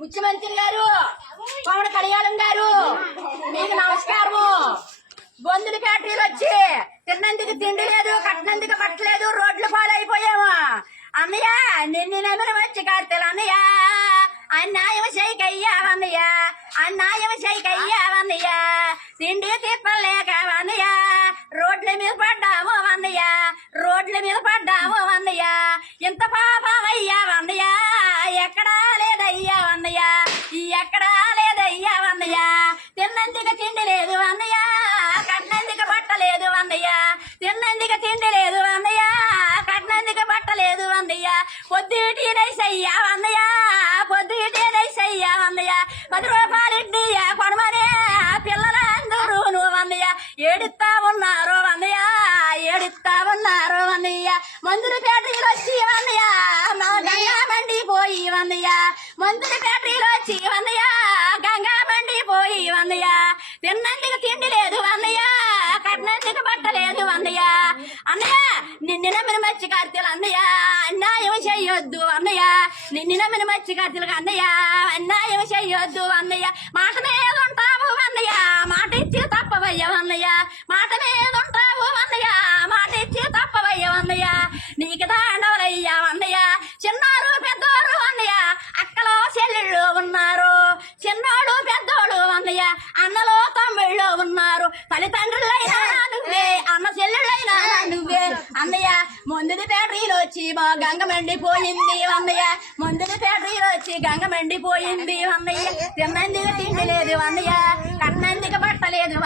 ముఖ్యమంత్రి గారు పవన్ కళ్యాణ్ గారు మీకు నమస్కారము. బొందుల ఫ్యాక్టరీలు వచ్చి తిన్నందుకు తిండి లేదు, కట్టినందుకు బట్టలేదు, రోడ్లు పాలైపోయాము. అన్నయ్య నిన్ను నమ్మిన వచ్చి కార్తెలు అన్నయ్య అన్యాయం చేయకయ్యా అన్నయ్య, అన్యాయం చేయకయ్యా అన్నయ్య. తిండి తిప్పలేక అన్నయ్య రోడ్ల మీద పడ్డాము అన్నయ్య, రోడ్ల మీద పడ్డాము అన్నయ్య. ఇంత పాపమయ్యా అన్నయ్య ఎక్కడా లేదయ్యా అన్నయ్య, ఎక్కడా లేదయ్యా అన్నయ్య. తిన్నందుకు తిండి లేదు అన్నయ్య, కట్టినందుకు బట్టలేదు అన్నయ్య, తిన్నందుకు తిండి లేదు అన్నయ్య, కట్టినందుకు బట్టలేదు అన్నయ్య. పొద్దుటేనయ్యా అన్నయ్య, పొద్దుటేనయ్యా అన్నయ్య. 10 రూపాయలు ఇడ్లీ కొనమనే పిల్లలందరూ నువ్వు అన్నయ్య ఏడుస్తా ఉన్నారు అన్నయ్య, ఏడుస్తా ఉన్నారు అన్నయ్య. మందుల ఫ్యాక్టరీలు వచ్చి అన్నయ్య గంగా మండిపోయి అన్నయ్య, మందుల ఫ్యాక్టరీలు వచ్చి అన్నయ్య గంగా మండిపోయి అన్నయ్య. తిన్నందుకు తిండి లేదు అన్నయ్య, కట్టినందుకు బట్టలేదు అన్నయ్య. అన్నయ్య నిన్ను నమ్మిన మచ్చి కార్తెలు అన్నయ్య అన్యాయం చెయ్యొద్దు అన్నయ్య, నిన్ను నమ్మిన మచ్చి కార్తెలకు అన్నయ్య అన్యాయం చెయ్యొద్దు అన్నయ్య. మాట మీద ఉంటావు అన్నయ్య, మాట ఇచ్చి తప్పవయ్యావు అన్నయ్య, మాట మీద ఉంటావు అన్నయ్య, మాట ఇచ్చి తప్పవయ్యావు అన్నయ్య. నీకు దాండవలయ్యా అన్నయ్య. చిన్నారు పెద్దోడు అన్నయ్య, అక్కలో చెల్లెళ్ళు ఉన్నారు, చిన్నోడు పెద్దోడు అన్నయ్య, అన్నలో తమ్ముళ్ళు ఉన్నారు. తల్లిదండ్రులైనా నువ్వే, అన్న చెల్లెళ్ళైనా నువ్వే అన్నయ్య. మందుల ఫ్యాక్టరీలు వచ్చి మా గంగ మండిపోయింది అన్నయ్య, మందుల ఫ్యాక్టరీలు వచ్చి గంగ మండిపోయింది అన్నయ్య. తిన్నందుకు తిండి లేదు అన్నయ్య, కన్నందుకు బట్టలేదు.